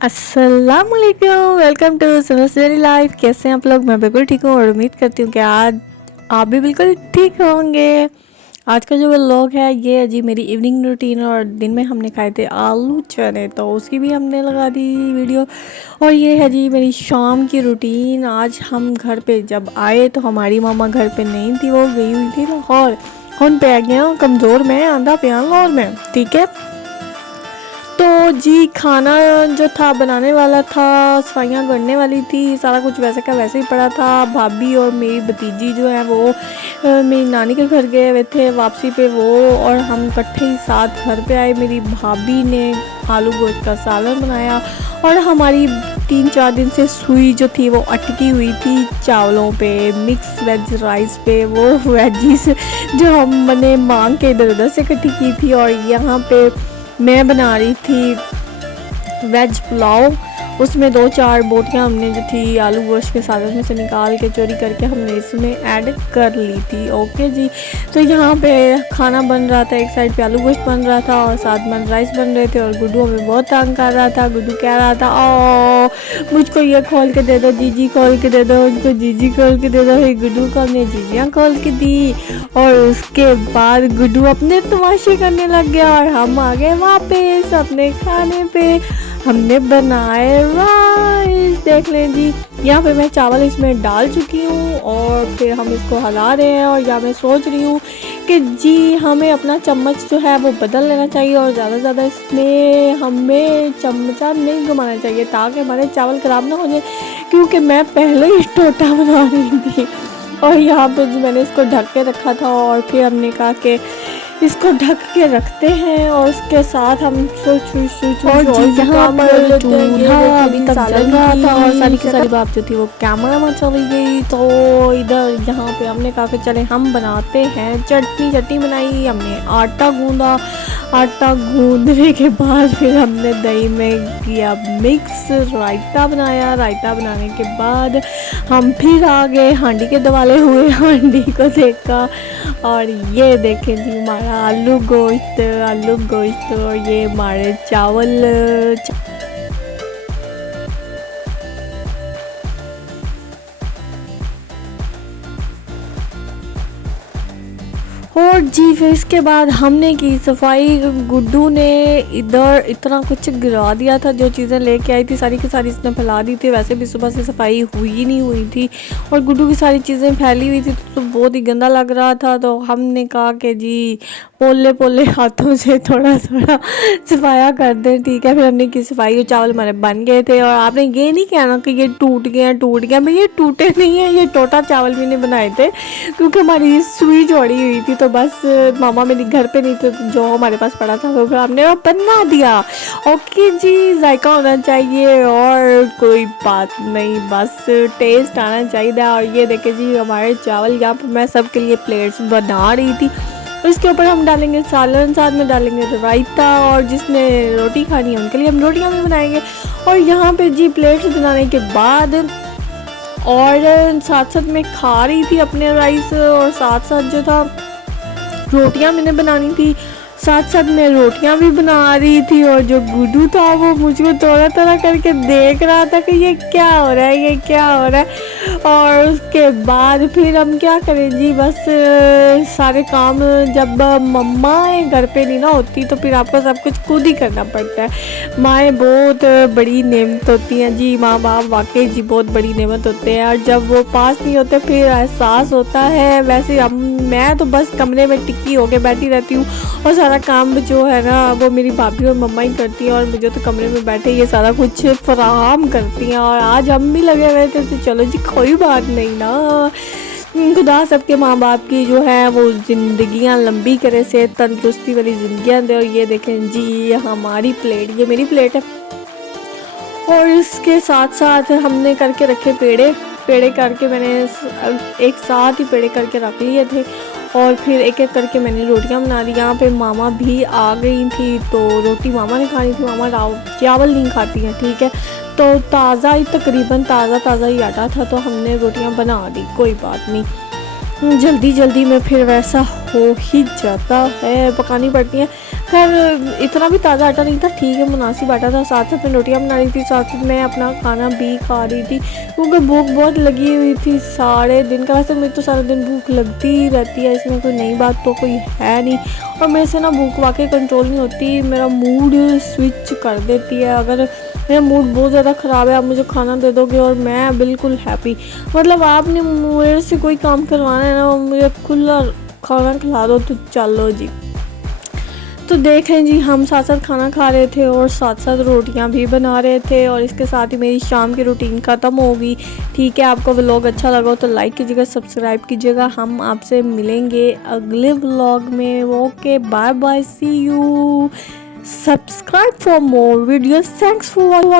अस्सलामुअलैकुम, welcome to Sunsari life. कैसे हैं आप लोग? मैं बिल्कुल ठीक हूँ और उम्मीद करती हूँ कि आज आप भी बिल्कुल ठीक होंगे। आज का जो व्लॉग है ये है जी मेरी इवनिंग रूटीन, और दिन में हमने खाए थे आलू चने, तो उसकी भी हमने लगा दी वीडियो। और ये है जी मेरी शाम की रूटीन। आज हम घर पे जब आए तो हमारी मामा घर पे नहीं थी, वो गई हुई थी लाहौर। कौन पे आ गया कमज़ोर में आंधा पिया लाहौर में, ठीक है। तो जी खाना जो था बनाने वाला था, सफाइयाँ करने वाली थी, सारा कुछ वैसे का वैसे ही पड़ा था। भाभी और मेरी भतीजी जो है वो मेरी नानी के घर गए हुए थे वापसी पे वो, और हम इकट्ठे ही साथ घर पे आए। मेरी भाभी ने आलू गोश्त का सालन बनाया, और हमारी 3-4 दिन से सुई जो थी वो अटकी हुई थी चावलों पे, मिक्स वेज राइस पे, वो वेजिस जो हमने मांग के इधर उधर से इकट्ठी की थी। और यहाँ पे मैं बना रही थी वेज पुलाव। उसमें 2-4 बोटियाँ हमने जो थी आलू गोश्त के साथ उसमें से निकाल के चोरी करके हमने इसमें ऐड कर ली थी। ओके जी, तो यहाँ पे खाना बन रहा था, एक साइड पे आलू गोश्त बन रहा था और साथ में राइस बन रहे थे। और गुड्डू हमें बहुत तंग कर रहा था। गुड्डू कह रहा था ओ मुझको ये खोल के दे दो, जीजी खोल के दे दो, उनको जीजी खोल के दे दो। फिर गुड्डू को हमने जीजियाँ खोल के दी, और उसके बाद गुड्डू अपने तमाशे करने लग गया और हम आ गए वापस अपने खाने पे। हमने बनाए राइस, देख लें जी। यहाँ पे मैं चावल इसमें डाल चुकी हूँ और फिर हम इसको हिला रहे हैं। और यहाँ मैं सोच रही हूँ कि जी हमें अपना चम्मच जो है वो बदल लेना चाहिए, और ज़्यादा से ज़्यादा इसमें हमें चमचा नहीं घुमाना चाहिए ताकि हमारे चावल ख़राब ना हो जाए, क्योंकि मैं पहले ही टोटा बना रही थी। और यहाँ पे जी मैंने इसको ढक के रखा था, और फिर हमने कहा कि इसको ढक के रखते हैं, और उसके साथ हम यहाँ पर चूल्हा अभी तक जल रहा था और सारी की सारी बात जो थी वो कैमरा में चली गई। तो इधर यहाँ पे हमने कहा कि चले हम बनाते हैं चटनी बनाई। हमने आटा गूंदा, आटा गूंदने के बाद फिर हमने दही में किया मिक्स, रायता बनाया। रायता बनाने के बाद हम फिर आ गए हांडी के दवाले हुए, हांडी को देखा और ये देखें जी हमारा आलू गोश्त और ये हमारे चावल। और जी फिर इसके बाद हमने की सफाई। गुड्डू ने इधर इतना कुछ गिरा दिया था, जो चीज़ें लेके आई थी सारी की सारी इसने फैला दी थी। वैसे भी सुबह से सफाई हुई नहीं हुई थी और गुड्डू की सारी चीज़ें फैली हुई थी, तो बहुत ही गंदा लग रहा था। तो हमने कहा कि जी पोले पोले हाथों से थोड़ा थोड़ा सफाया कर दें, ठीक है। फिर हमने की सफाई, और चावल हमारे बन गए थे। और आपने ये नहीं कहना कि ये टूट गया भाई, ये टूटे नहीं है, ये टोटा चावल भी नहीं बनाए थे, क्योंकि हमारी सुई जोड़ी हुई थी। तो बस मामा मेरी घर पे नहीं थे, तो जो हमारे पास पड़ा था वो हमने वो बना दिया। ओके जी, जायका होना चाहिए और कोई बात नहीं, बस टेस्ट आना चाहिए। और ये देखे जी हमारे चावल, यहाँ पर मैं सबके लिए प्लेट्स बना रही थी। इसके ऊपर हम डालेंगे सालन, साथ में डालेंगे रायता, और जिसने रोटी खानी है उनके लिए हम रोटियां भी बनाएंगे। और यहाँ पे जी प्लेट्स बनाने के बाद और साथ साथ में खा रही थी अपने राइस, और साथ साथ जो था रोटियां मैंने बनानी थी, साथ साथ मैं रोटियां भी बना रही थी। और जो गुड्डू था वो मुझको थोड़ा थोड़ा करके देख रहा था कि ये क्या हो रहा है, ये क्या हो रहा है। और उसके बाद फिर हम क्या करें जी, बस सारे काम जब मम्मा घर पे नहीं ना होती तो फिर आपको सब कुछ खुद ही करना पड़ता है। माएँ बहुत बड़ी नेमत होती हैं जी, माँ बाप वाकई जी बहुत बड़ी नेमत होते हैं, और जब वो पास नहीं होते फिर एहसास होता है। वैसे मैं तो बस कमरे में टिक्की होके बैठी रहती हूँ, और सारा काम जो है ना वो मेरी भाभी और मम्मा ही करती हैं, और मुझे तो कमरे में बैठे ये सारा कुछ फराहम करती हैं। और आज हम भी लगे हुए थे, तो चलो जी कोई बात नहीं ना, खुदा सबके माँ बाप की जो है वो ज़िंदगियाँ लंबी करे, से तंदुरुस्ती वाली ज़िंदगियाँ दे। और ये देखें जी हमारी प्लेट, ये मेरी प्लेट है, और इसके साथ साथ हमने करके रखे पेड़े करके मैंने एक साथ ही पेड़े करके रख लिए थे। और फिर एक एक करके मैंने रोटियां बना दी। यहाँ पे मामा भी आ गई थी, तो रोटी मामा ने खानी थी, मामा चावल नहीं खाती हैं, ठीक है। तो ताज़ा ही तकरीबन ताज़ा ही आटा था, तो हमने रोटियां बना दी, कोई बात नहीं। जल्दी में फिर वैसा हो ही जाता है, पकानी पड़ती हैं। खैर इतना भी ताज़ा आटा नहीं था, ठीक है मुनासिब आटा था। साथ साथ में रोटियाँ बना रही थी, साथ साथ मैं अपना खाना भी खा रही थी क्योंकि भूख बहुत लगी हुई थी सारे दिन का। वैसे मुझे तो सारा दिन भूख लगती ही रहती है, इसमें कोई नई बात तो कोई है नहीं। और मेरे से ना भूख वाकई कंट्रोल नहीं होती, मेरा मूड स्विच कर देती है। अगर मेरा मूड बहुत ज़्यादा ख़राब है, आप मुझे खाना दे दोगे और मैं बिल्कुल हैप्पी। मतलब आपने मेरे से कोई काम करवाना है ना, मुझे खुला खाना खिला दो तो चलो जी। तो देखें जी, हम साथ साथ खाना खा रहे थे और साथ साथ रोटियां भी बना रहे थे और इसके साथ ही मेरी शाम की रूटीन ख़त्म हो गई। ठीक है, आपको व्लॉग अच्छा लगा हो तो लाइक कीजिएगा, सब्सक्राइब कीजिएगा। हम आपसे मिलेंगे अगले व्लॉग में। Okay, bye bye, see you. Subscribe for more videos. Thanks for watching.